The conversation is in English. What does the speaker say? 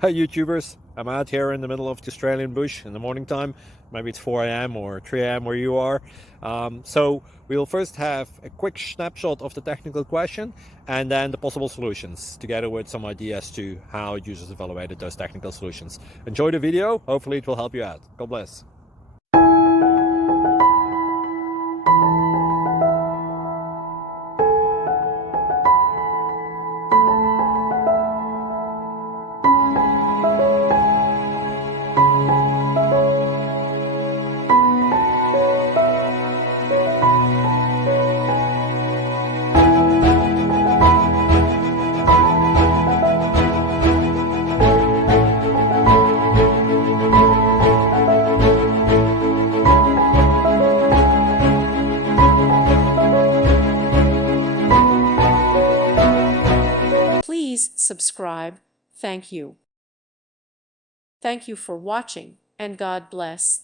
Hi YouTubers, I'm out here in the middle of the Australian bush in the morning time. Maybe it's 4 a.m. or 3 a.m. where you are. So we'll first have a quick snapshot of the technical question and then the possible solutions, together with some ideas to how users evaluated those technical solutions. Enjoy the video, hopefully it will help you out. God bless. Please subscribe. Thank you. Thank you for watching, and God bless.